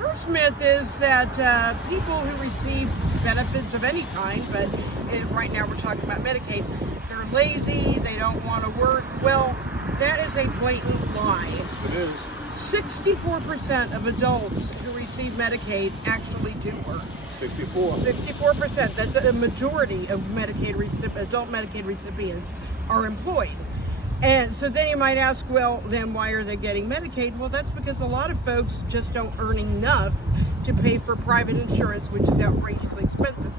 first myth is that people who receive benefits of any kind, but right now we're talking about Medicaid, they're lazy, they don't want to work. Well, that is a blatant lie. It is. 64% of adults who receive Medicaid actually do work. 64%. That's a majority of adult Medicaid recipients are employed. And so then you might ask, well, then why are they getting Medicaid? Well, that's because a lot of folks just don't earn enough to pay for private insurance, which is outrageously expensive.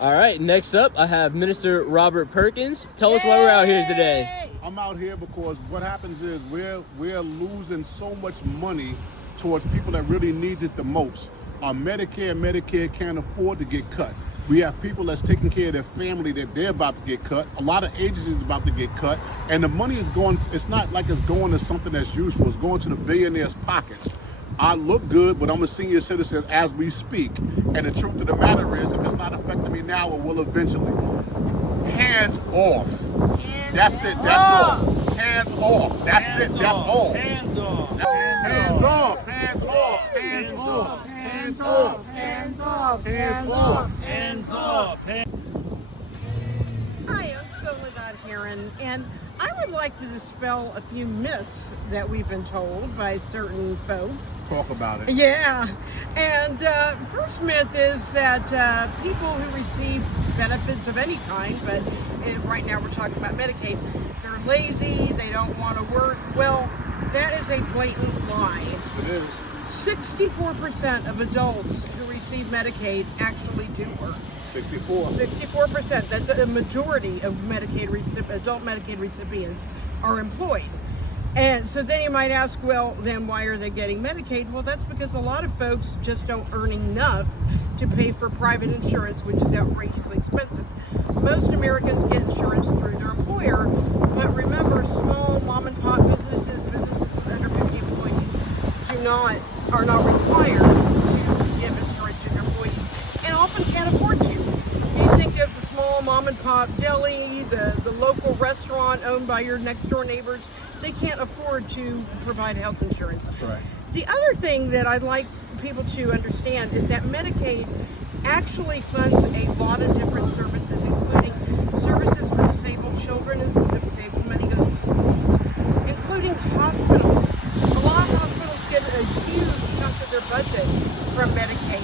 All right, next up, I have Minister Robert Perkins. Tell us why we're out here today. I'm out here because what happens is we're losing so much money towards people that really need it the most. Our Medicare and Medicaid can't afford to get cut. We have people that's taking care of their family that they're about to get cut. A lot of agencies about to get cut. And the money is going, it's not like it's going to something that's useful. It's going to the billionaires' pockets. I look good, but I'm a senior citizen as we speak. And the truth of the matter is, if it's not affecting me now, it will eventually. Hands off. That's it. That's all. Hands off. That's it. That's all. Hands off. Hands off. Hands off. Hands off. Hands off. Hands off. Hands off. Hands off. Hi, I'm Soledad Heron, and I would like to dispel a few myths that we've been told by certain folks. Talk about it. Yeah, and first myth is that people who receive benefits of any kind, but right now we're talking about Medicaid, they're lazy, they don't want to work. Well, that is a blatant lie. It is. 64% of adults who receive Medicaid actually do work. 64%. That's a majority of adult Medicaid recipients are employed. And so then you might ask, well, then why are they getting Medicaid? Well, that's because a lot of folks just don't earn enough to pay for private insurance, which is outrageously expensive. Most Americans get insurance through their employer, but remember, small mom and pop businesses with under 50 employees are not required to give insurance to their employees and often can't afford to. You think of the small mom and pop deli, the local restaurant owned by your next door neighbors, they can't afford to provide health insurance. That's right. The other thing that I'd like people to understand is that Medicaid actually funds a lot of different services, including services for disabled children, and the money goes to schools, including hospitals. A lot of hospitals get a huge chunk of their budget from Medicaid.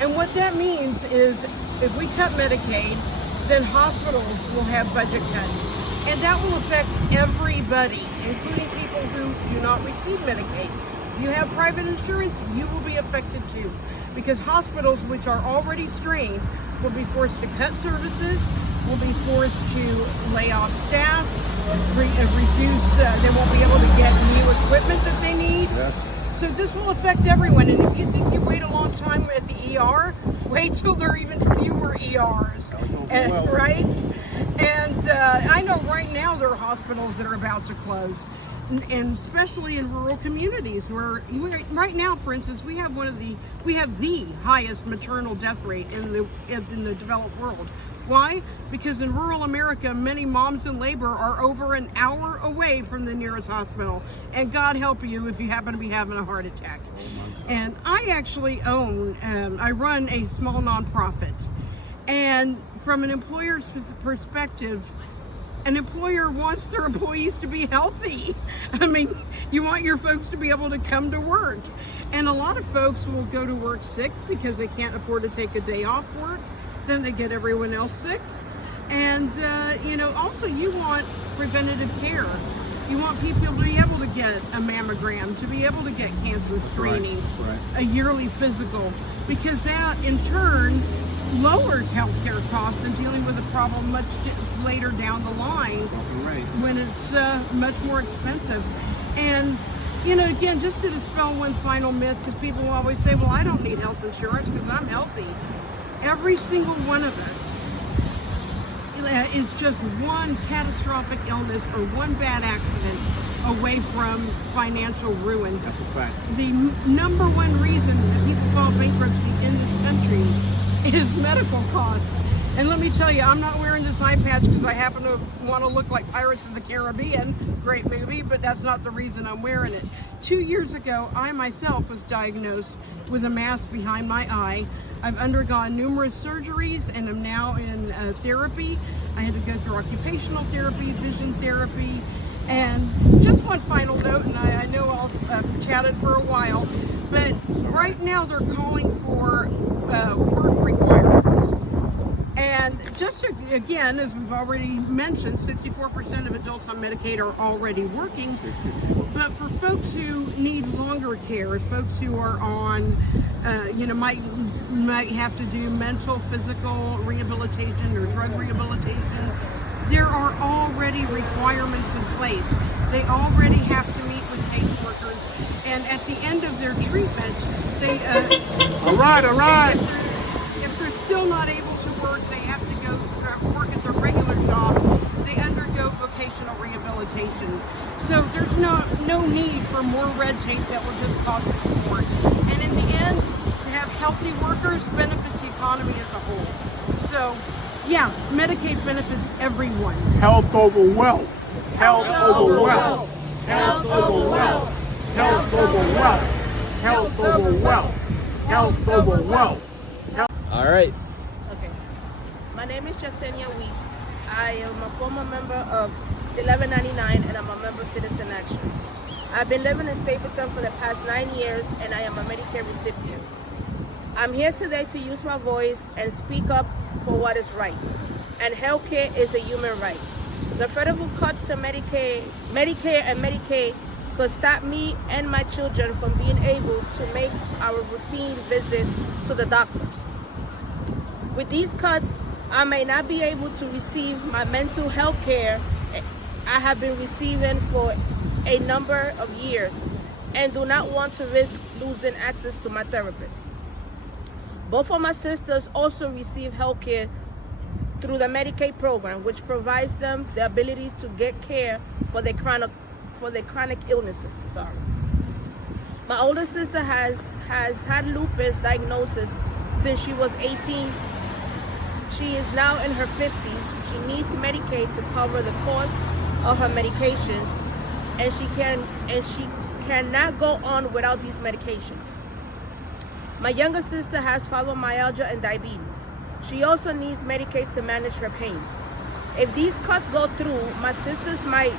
And what that means is if we cut Medicaid, then hospitals will have budget cuts. And that will affect everybody, including people who do not receive Medicaid. If you have private insurance, you will be affected too, because hospitals, which are already strained, will be forced to cut services, will be forced to lay off staff, reduce, they won't be able to get new equipment that they need. Yes. So this will affect everyone, and if you think you wait a long time at the ER, wait till there are even fewer ERs, right? And I know right now there are hospitals that are about to close, and especially in rural communities where right now, for instance, we have the highest maternal death rate in the developed world. Why? Because in rural America, many moms in labor are over an hour away from the nearest hospital. And God help you if you happen to be having a heart attack. And I actually I run a small nonprofit. And from an employer's perspective, an employer wants their employees to be healthy. I mean, you want your folks to be able to come to work. And a lot of folks will go to work sick because they can't afford to take a day off work. Then they get everyone else sick. And, also you want preventative care. You want people to be able to get a mammogram, to be able to get cancer screenings, a yearly physical, because that in turn lowers healthcare costs and dealing with a problem much later down the line when it's much more expensive. And, again, just to dispel one final myth, because people will always say, well, I don't need health insurance because I'm healthy. Every single one of us is just one catastrophic illness or one bad accident away from financial ruin. That's a fact. The number one reason that people file bankruptcy in this country is medical costs. And let me tell you, I'm not wearing this eye patch because I happen to want to look like Pirates of the Caribbean. Great movie, but that's not the reason I'm wearing it. 2 years ago, I myself was diagnosed with a mass behind my eye. I've undergone numerous surgeries and am now in therapy. I had to go through occupational therapy, vision therapy, and just one final note, and I know I've chatted for a while, but right now they're calling for work requirements. And just again, as we've already mentioned, 64% of adults on Medicaid are already working. But for folks who need longer care, folks who are on, might have to do mental, physical rehabilitation or drug rehabilitation, there are already requirements in place. They already have to meet with caseworkers, and at the end of their treatment, they All right. if they're still not able to work, they have to go work at their regular job. They undergo vocational rehabilitation. So there's no need for more red tape that will just cost us more. And in the end, to have healthy workers benefits the economy as a whole. So yeah, Medicaid benefits everyone. Health over wealth. Health over wealth. Health over wealth. Health over wealth. Health over wealth. Health over wealth. All right. Okay. My name is Jasenia Weeks. I am a former member of 1199 and I'm a member of Citizen Action. I've been living in Stapleton for the past 9 years and I am a Medicare recipient. I'm here today to use my voice and speak up for what is right. And healthcare is a human right. The federal cuts to Medicare and Medicaid could stop me and my children from being able to make our routine visit to the doctors. With these cuts, I may not be able to receive my mental health care I have been receiving for a number of years and do not want to risk losing access to my therapist. Both of my sisters also receive health care through the Medicaid program, which provides them the ability to get care for their chronic illnesses. My older sister has had lupus diagnosis since she was 18. She is now in her 50s. She needs Medicaid to cover the cost of her medications, and she cannot go on without these medications. My younger sister has fibromyalgia and diabetes. She also needs Medicaid to manage her pain. If these cuts go through, my sisters might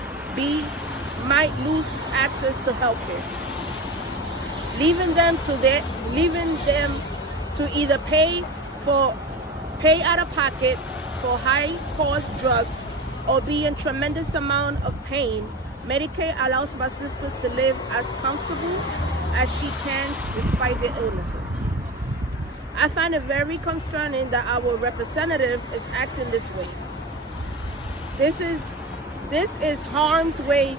lose access to health care, leaving them to either pay out of pocket for high cost drugs or be in tremendous amount of pain. Medicaid allows my sister to live as comfortable as she can despite their illnesses. I find it very concerning that our representative is acting this way. This is harm's way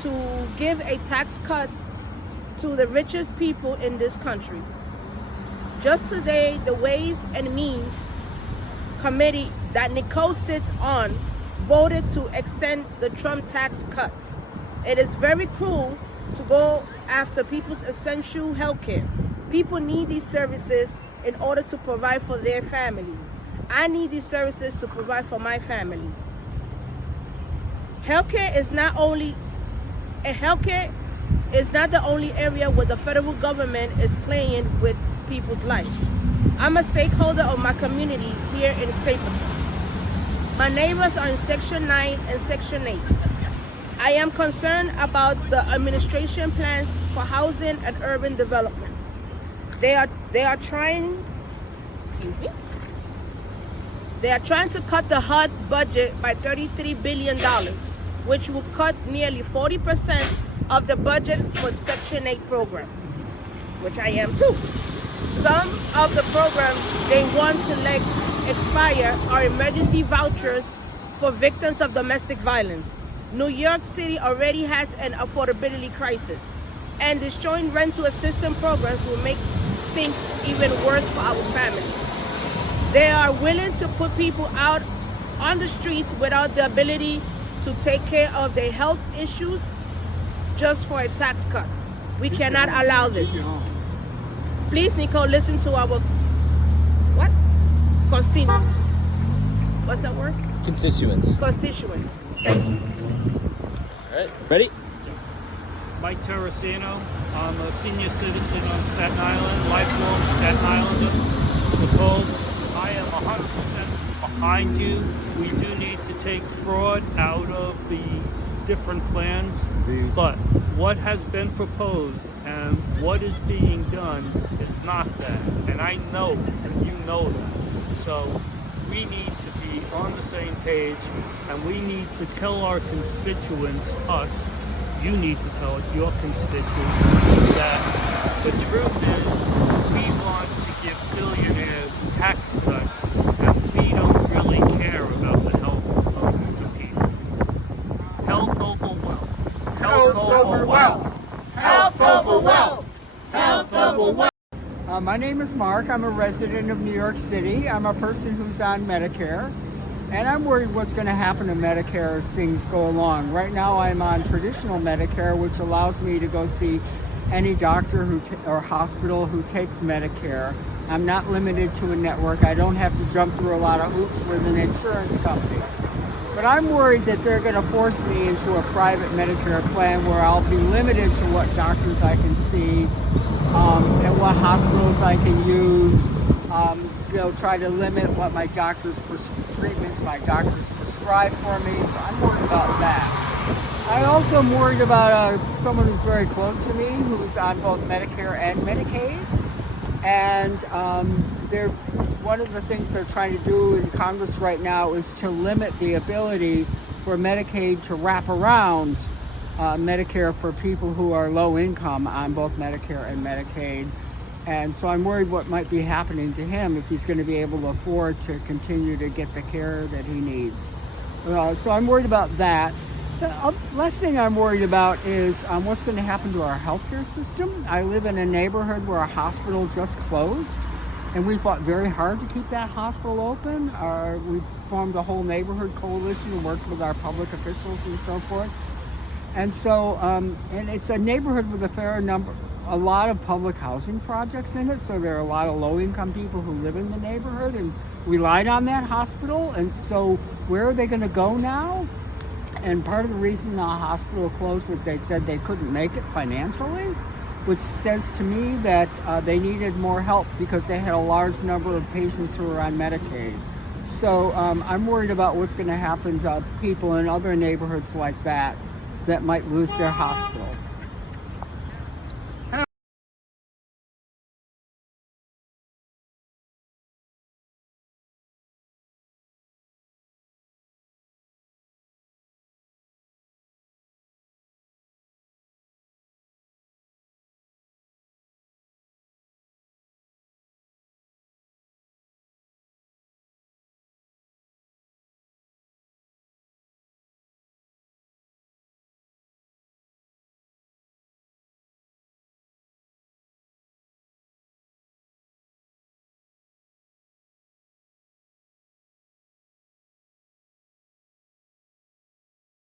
to give a tax cut to the richest people in this country. Just today, the Ways and Means Committee that Nicole sits on voted to extend the Trump tax cuts. It is very cruel to go after people's essential health care. People need these services in order to provide for their family. I need these services to provide for my family. Healthcare is not the only area where the federal government is playing with people's life. I'm a stakeholder of my community here in Stapleton. My neighbors are in Section 9 and Section 8. I am concerned about the administration plans for housing and urban development. They are trying to cut the HUD budget by $33 billion, which will cut nearly 40% of the budget for Section 8 program, which I am too. Some of the programs they want to let expire are emergency vouchers for victims of domestic violence. New York City already has an affordability crisis, and destroying rental assistance programs will make things even worse for our families. They are willing to put people out on the streets without the ability to take care of their health issues just for a tax cut. We cannot allow this. Please, Nicole, listen to our constituents. what's that word? Constituents. Constituents. Thank you. All right, ready? Mike Terracino. I'm a senior citizen on Staten Island, lifelong Staten Islander. Nicole, I am 100% behind you. We do need to take fraud out of the different plans. Indeed. But what has been proposed and what is being done is not that. And I know, and you know that. So we need to be on the same page, and we need to tell our constituents, us, you need to tell your constituents that the truth is we want to give billionaires tax cuts, and we don't really care about the health of the people. Health over wealth. Health over wealth. Health over wealth. Health over wealth. My name is Mark. I'm a resident of New York City. I'm a person who's on Medicare, and I'm worried what's going to happen to Medicare as things go along. Right now I'm on traditional Medicare, which allows me to go see any doctor or hospital who takes Medicare. I'm not limited to a network. I don't have to jump through a lot of hoops with an insurance company. But I'm worried that they're going to force me into a private Medicare plan where I'll be limited to what doctors I can see, and what hospitals I can use. Try to limit what my treatments my doctors prescribe for me. So I'm worried about that. I also am worried about someone who's very close to me, who's on both Medicare and Medicaid. And one of the things they're trying to do in Congress right now is to limit the ability for Medicaid to wrap around Medicare for people who are low income on both Medicare and Medicaid. And so I'm worried what might be happening to him if he's going to be able to afford to continue to get the care that he needs. So I'm worried about that. The last thing I'm worried about is what's going to happen to our healthcare system. I live in a neighborhood where a hospital just closed, and we fought very hard to keep that hospital open. We formed a whole neighborhood coalition and worked with our public officials and so forth. And so, and it's a neighborhood with a lot of public housing projects in it, so there are a lot of low-income people who live in the neighborhood and relied on that hospital. And so where are they going to go now? And part of the reason the hospital closed was they said they couldn't make it financially, which says to me that they needed more help because they had a large number of patients who were on Medicaid. So I'm worried about what's going to happen to people in other neighborhoods like that might lose their hospital.